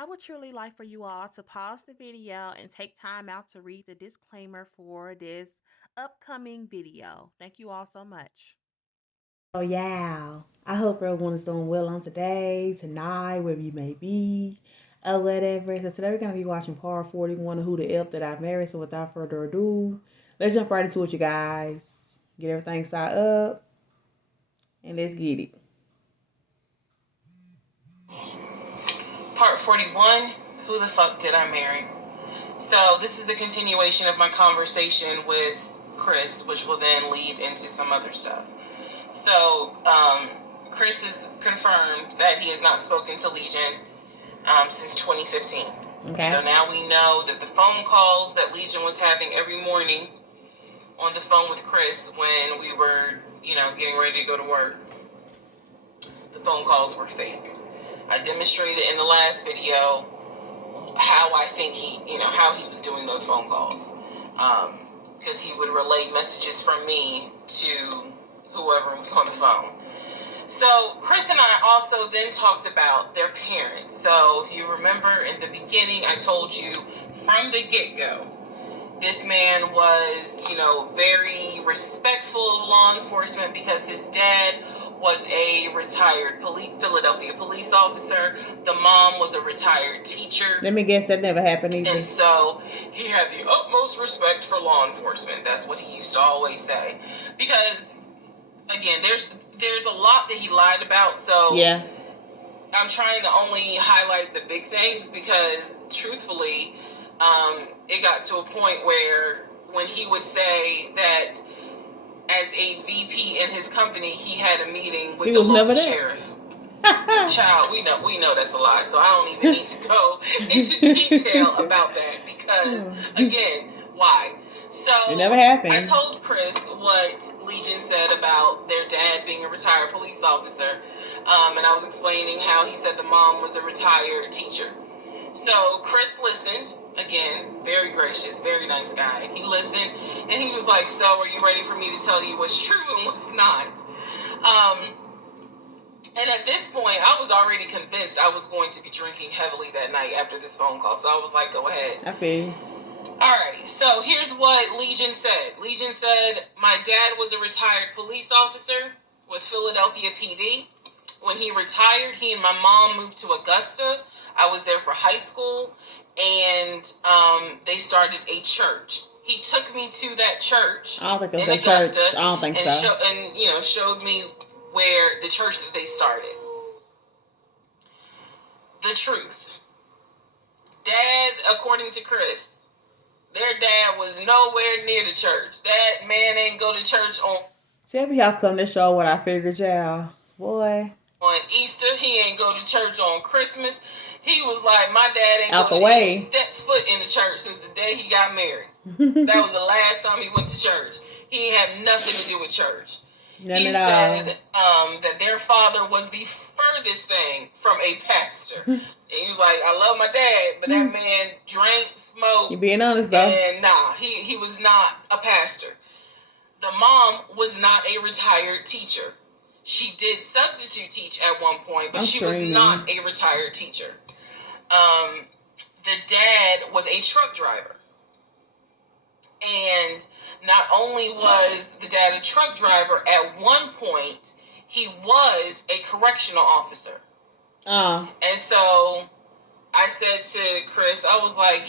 I would truly like for you all to pause the video and take time out to read the disclaimer for this upcoming video. Thank you all so much. Oh yeah. I hope everyone is doing well on today, tonight, wherever you may be, or whatever. So today we're gonna be watching part 41 of Who the Elf That I Married. So without further ado, let's jump right into it, you guys. Get everything set up and let's get it. Part 41, Who the Fuck Did I Marry? So this is a continuation of my conversation with Chris, which will then lead into some other stuff. So Chris has confirmed that he has not spoken to Legion since 2015. Okay. So now we know that the phone calls that Legion was having every morning on the phone with Chris when we were, getting ready to go to work, the phone calls were fake. I demonstrated in the last video how I think how he was doing those phone calls. Because he would relay messages from me to whoever was on the phone. So Chris and I also then talked about their parents. So if you remember in the beginning, I told you from the get-go, this man was, very respectful of law enforcement because his dad was a retired Philadelphia police officer. The mom was a retired teacher. Let me guess, that never happened either. And so he had the utmost respect for law enforcement. That's what he used to always say. Because, again, there's a lot that he lied about. So yeah, I'm trying to only highlight the big things because, truthfully, it got to a point where when he would say that as a VP in his company, he had a meeting with the local sheriff. Child, we know that's a lie, so I don't even need to go into detail about that because, again, why? So it never happened. I told Chris what Legion said about their dad being a retired police officer, and I was explaining how he said the mom was a retired teacher. So Chris listened. Again, very gracious, very nice guy. He listened, and he was like, so are you ready for me to tell you what's true and what's not? And at this point, I was already convinced I was going to be drinking heavily that night after this phone call. So I was like, go ahead. I feel. All right, so here's what Legion said. Legion said, my dad was a retired police officer with Philadelphia PD. When he retired, he and my mom moved to Augusta. I was there for high school, and they started a church. He took me to that church in Augusta. I don't think so. Showed me where the church that they started. The truth. Dad, according to Chris, their dad was nowhere near the church. That man ain't go to church on... Tell me how come this show what I figured, y'all. Boy. On Easter, he ain't go to church on Christmas. He was like, my dad ain't step foot in the church since the day he got married. That was the last time he went to church. He ain't had nothing to do with church. He said that their father was the furthest thing from a pastor. And he was like, I love my dad, but that man drank, smoked. You being honest, though. And nah, he was not a pastor. The mom was not a retired teacher. She did substitute teach at one point, but she was not a retired teacher. The dad was a truck driver. And not only was the dad a truck driver, at one point, he was a correctional officer. And so I said to Chris, I was like,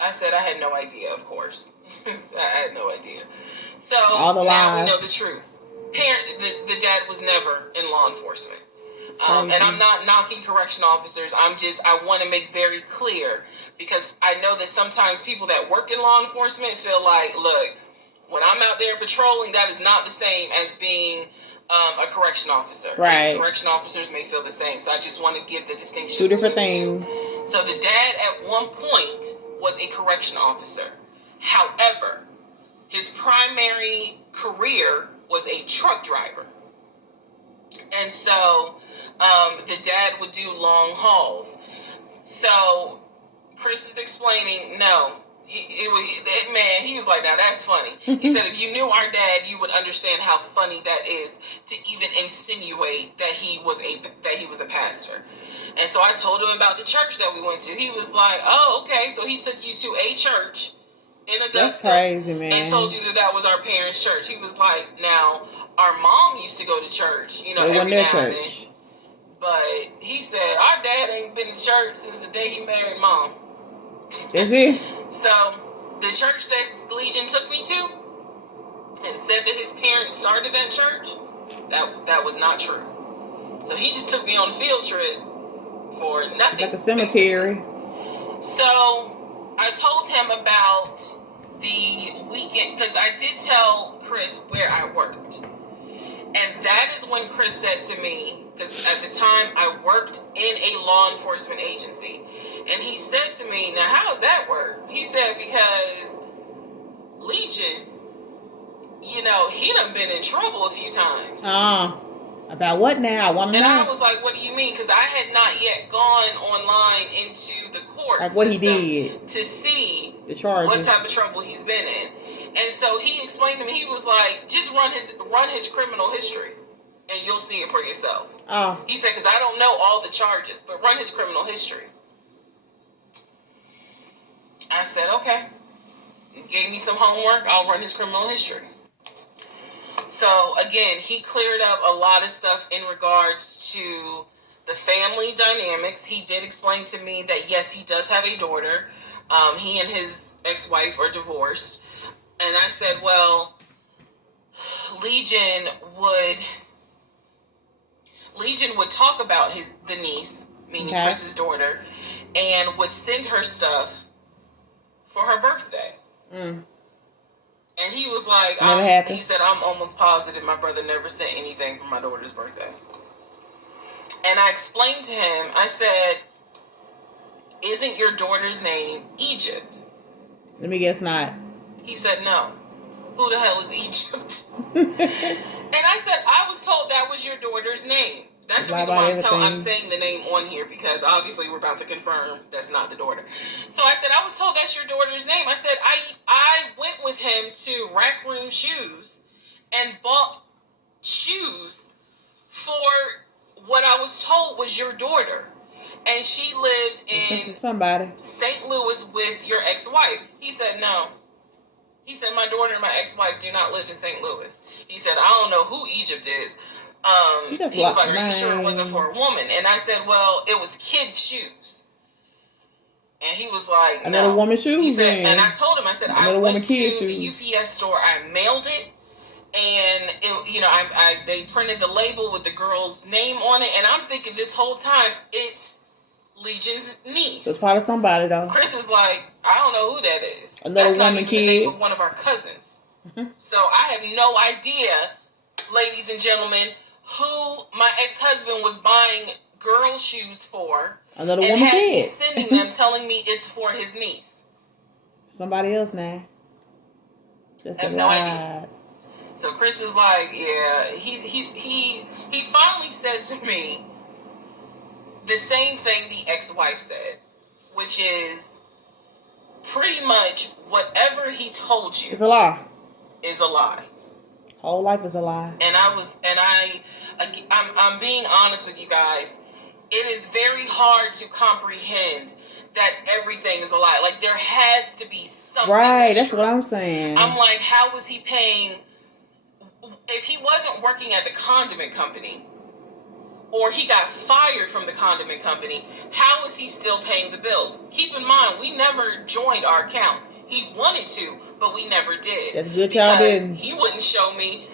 I said I had no idea, of course. I had no idea. So now we know the truth. The dad was never in law enforcement. And I'm not knocking correctional officers. I want to make very clear, because I know that sometimes people that work in law enforcement feel like, look, when I'm out there patrolling, that is not the same as being a correction officer. Right. And correction officers may feel the same. So I just want to give the distinction. Two different things. So the dad at one point was a correction officer. However, his primary career was a truck driver. And so the dad would do long hauls. So Chris is explaining, no, he was like, now that's funny. He said, if you knew our dad, you would understand how funny that is to even insinuate that he was a pastor. And so I told him about the church that we went to. He was like, oh, okay. So he took you to a church in Augusta. That's crazy, man. And told you that was our parents' church. He was like, now, our mom used to go to church, every now and then. But he said, our dad ain't been to church since the day he married mom. Is he? So, the church that Legion took me to and said that his parents started that church, that was not true. So, he just took me on a field trip for nothing. Like a cemetery. Basically. So, I told him about the weekend, because I did tell Chris where I worked. And that is when Chris said to me, because at the time I worked in a law enforcement agency, and he said to me, now how does that work? He said, because Legion, he done been in trouble a few times. About what now? I want to know. And I was like, what do you mean? Because I had not yet gone online into the court like what system he did to see the charges. What type of trouble he's been in. And so he explained to me, he was like, just run his criminal history and you'll see it for yourself. Oh. He said, because I don't know all the charges, but run his criminal history. I said, okay. He gave me some homework. I'll run his criminal history. So, again, he cleared up a lot of stuff in regards to the family dynamics. He did explain to me that, yes, he does have a daughter. He and his ex-wife are divorced. And I said, well, Legion would talk about the niece, meaning Chris's daughter, and would send her stuff for her birthday. And he was like, he said, I'm almost positive my brother never sent anything for my daughter's birthday. And I explained to him, I said, isn't your daughter's name Egypt? Let me guess not. He said, no. Who the hell is Egypt? And I said, I was told that was your daughter's name. That's the reason why I'm saying the name on here, because obviously we're about to confirm that's not the daughter. So I said, I was told that's your daughter's name. I said, I went with him to Rack Room Shoes and bought shoes for what I was told was your daughter. And she lived in St. Louis with your ex-wife. He said, no. He said, my daughter and my ex-wife do not live in St. Louis. He said, I don't know who Egypt is. He was like, are you sure it wasn't for a woman? And I said, well, it was kids' shoes. And he was like, no. Another woman's shoes? He said, and I told him, I said, I went to the UPS store, I mailed it, and it, they printed the label with the girl's name on it, and I'm thinking this whole time, it's Legion's niece. It's part of somebody, though. Chris is like, I don't know who that is. Another That's not even the name of one of our cousins. So I have no idea, ladies and gentlemen, who my ex-husband was buying girl shoes for. Another and woman had kid. me sending them, telling me it's for his niece. Somebody else now. That's I have no idea. So Chris is like, yeah, he finally said to me the same thing the ex-wife said, which is pretty much whatever he told you is a lie. Is a lie. Whole life is a lie. And I'm being honest with you guys. It is very hard to comprehend that everything is a lie. Like, there has to be something. Right, that's what I'm saying. I'm like, how was he paying? If he wasn't working at the condiment company, or he got fired from the condiment company, how was he still paying the bills? Keep in mind, we never joined our accounts. He wanted to, but we never did. That's a good job. Because he wouldn't show me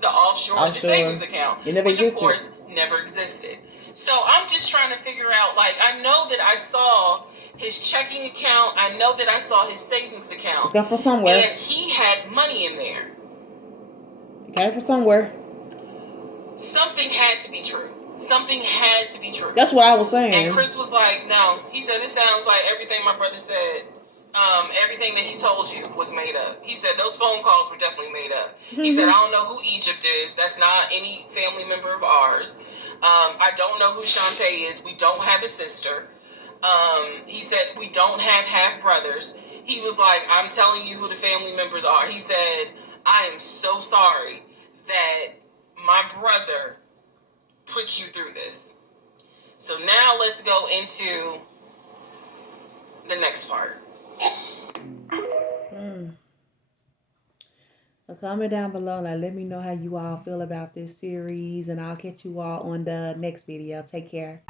the offshore the savings account, which of course never existed. So I'm just trying to figure out, like, I know that I saw his checking account. I know that I saw his savings account. It's got for somewhere. And he had money in there. Got it for somewhere. Something had to be true. Something had to be true. That's what I was saying. And Chris was like, no. He said, it sounds like everything my brother said, everything that he told you was made up. He said, those phone calls were definitely made up. He said, I don't know who Egypt is. That's not any family member of ours. I don't know who Shantae is. We don't have a sister. He said, we don't have half brothers. He was like, I'm telling you who the family members are. He said, I am so sorry that my brother put you through this. So now let's go into the next part. So comment down below and let me know how you all feel about this series, and I'll catch you all on the next video. Take care.